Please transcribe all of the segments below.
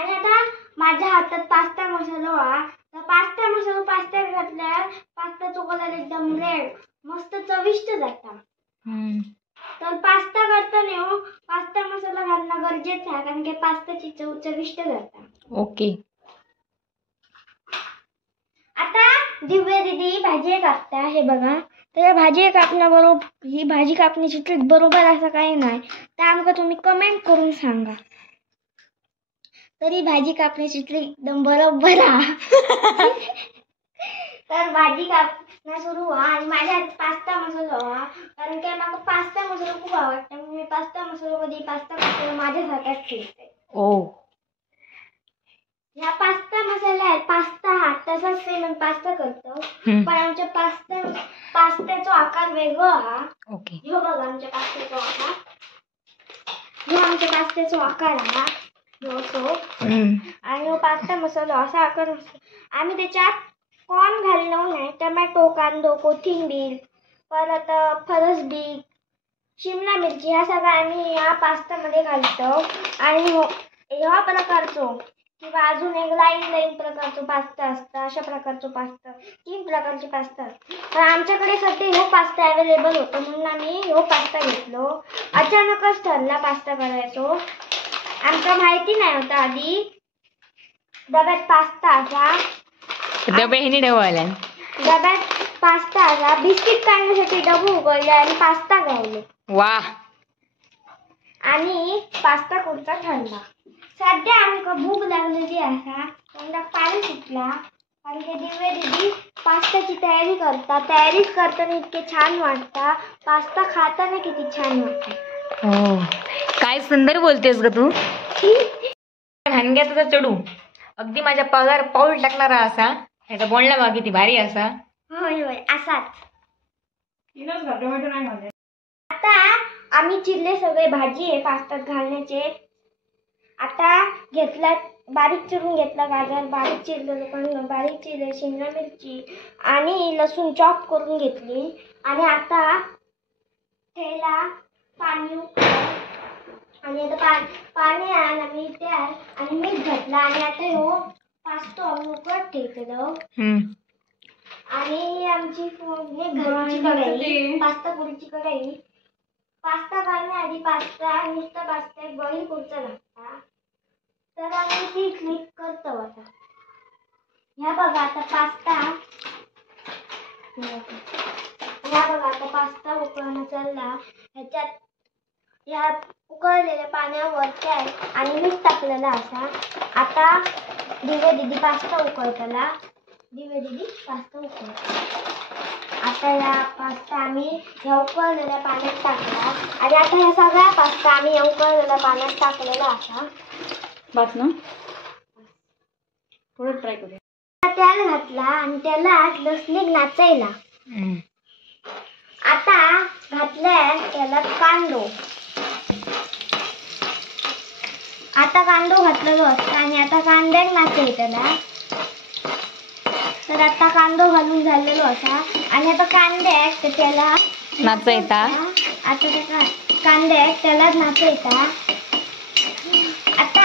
आणि आता माझ्या हातात पास्ता मसाला हा. तर पास्ता मसाला पास्त्यात घातल्यावर पास्ताचो कलर एकदम रेड मस्त चविष्ट जाता. तर पास्ता करताना पास्ता मसाला घालणं गरजेचं आहे कारण की पास्ताची चव चविष्ट जाता. ओके. आता दिव्या दीदी भाजी कापता हे बघा. तर भाजी कापण्याबरोबर ही भाजी कापण्याची ट्रिक बरोबर असं काही नाही तर आमका तुम्ही कमेंट करून सांगा. तरी भाजी कापण्याची ट्रिक एकदम बरोबर आहे. तर भाजी कापणं सुरू व्हा आणि माझ्या हातात पास्ता मसाला व्हा कारण की मला पास्ता मसाला खूप आवडतो. मी पास्ता मसाला कधी पास्ता कापताना माझ्याच हातात ठेवते. ओ. ह्या पास्ता मसाला आहे पास्ता हा तसाच सेम पास्ता करतो पण आमच्या पास्त्याचा आकार वेगळा हा. ओके. ह्यो बघा आमच्या पास्त्याचा आकार. ह्यो आमच्या पास्त्याचा आकार हा. आणि पास्ता मसाला असा आकार असतो. आम्ही त्याच्यात कॉर्न घालणार नाही. टोमॅटो कांदो कोथिंबीर परत फरसबी शिमला मिरची ह्या सगळ्या आम्ही या पास्तामध्ये घालतो. आणि ह्या प्रकारचो किंवा अजून एक लाईन प्रकारचो पास्ता असता. अशा प्रकारचो पास्ता 3 प्रकारचे पास्ता असतात. तर आमच्याकडे सध्या ह्यो पास्ता अवेलेबल होतो म्हणून आम्ही ह्यो पास्ता घेतलो. अचानकच ठरला पास्ता करायचो. आमका माहिती नाही होता आधी. डब्यात पास्ता असा डब्यात पास्ता असा बिस्किट काढण्यासाठी डबू उघडले आणि पास्ता गावले. वा. आणि पास्ता कुठचा ठरला. सध्या आमका भूक लागलेली असा तोंडात पाणी सुटला कारण की दिव्या दीदी पास्ताची तयारी करता. तयारी करताना इतके छान वाटता. पास्ता खाताना किती छान वाटतं. हो. काय सुंदर बोलतेस ग तू. हानग्या तुझा चढू अगदी माझ्या पगार पाऊल टाकणारा असा. ह्याचा बोलणं बघ किती भारी असा. होय होय असाच. आता आम्ही चिरले सगळे भाजी आहे पास्त्यात घालण्याचे. आता घेतला बारीक चिरून घेतला गाजर बारीक चिरलेलं कांदा बारीक चिरले शिमला मिरची आणि लसूण चॉप करून घेतली. आणि आता त्याला पाणी आणि आता पाणी आणि त्यात आणि मीठ घातला आणि आता ह्यो पास्ता आम्ही उकळत ठेवलेलो. आणि आमची घरची कढई पास्ता पुरीची कढई. पास्ता घालण्याआधी पास्ता नुसता पास्ता बॉईल करूचा लागता. तर आम्ही ती क्लिक करतो आता. ह्या बघा आता पास्ता उकळणं चालला. ह्याच्यात या उकळलेल्या पाण्यावर त्यात आणि मीठ टाकलेलं असा. आता दिव्या दीदी पास्ता उकळताला. आता या पास्ता आम्ही या उकळलेल्या पाण्यात टाकला. आणि आता ह्या सगळ्या पास्ता आम्ही या उकळलेल्या पाण्यात टाकलेला असा. बस ना थोडं ट्राय करूया. तेल घातला आणि त्याला लसणीक नाचायला. आता घातलाय त्याला कांदो. आता कांदो घातलेलो असता आणि आता कांद्याक नाचय त्याला. तर आता कांदो घालून झालेलो असा आणि आता कांद्याक त्याला नाचयता. आता त्या कांद्याक त्याला नाचयता. आता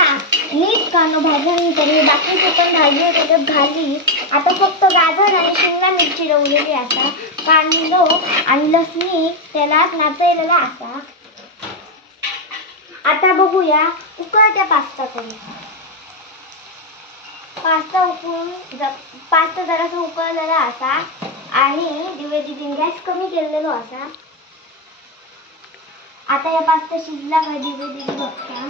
नीट कांदो भाजल्यानंतर बाकीची पण भाजी त्याच्यात घाली. आता फक्त गाजर आणि शिमला मिरची रवलेली असा. कांदो आणि लसणी त्याला नाचलेला असा. आता बघूया उकळत्या पास्ता करून. पास्ता जरासा उकळलेला असा आणि दिव्या दीदीने गॅस कमी केलेलो असा. आता या पास्ता शिजला का दिव्या दीदी बघता.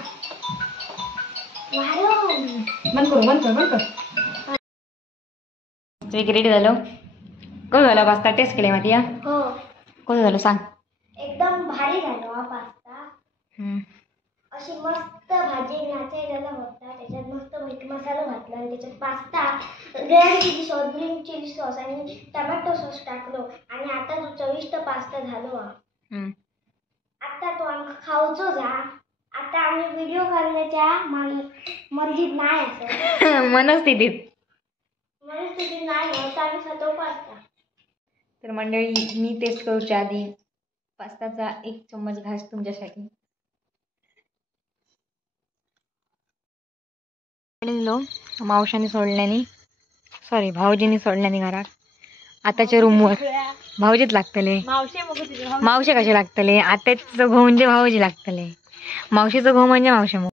बंद कर. रेडी झालं. कसं झालं पास्ता टेस्ट केले माहिती हो. कसं झालं सांग. एकदम भारी झालं हा पास्ता. अशी मस्त भाजी नाचायला होता. त्याच्यात मस्त मीठ मसाला घातला आणि त्याच्यात pasta red chilli sauce green chilli sauce आणि टोमॅटो सॉस टाकलो आणि आता तो चविष्ट पास्ता झालो. आता तो आम्ही खाऊचो जा. आता आम्ही व्हिडिओ करण्याच्या मर्जीत नाही असं मनस्थितीत नाही होत आम्ही खातो पास्ता. तर मंडळी मी टेस्ट करूच्या आधी पास्ताचा 1 चम्मच घास तुमच्यासाठी. निघलो मावशाने सोडल्याने सॉरी भाऊजीने सोडल्याने घरात. आताच्या रूमवर भाऊजीच लागतले. मावशे कसे लागतले? आत्याचं घो म्हणजे भाऊजी लागतले. मावशीचं घो म्हणजे मावशे.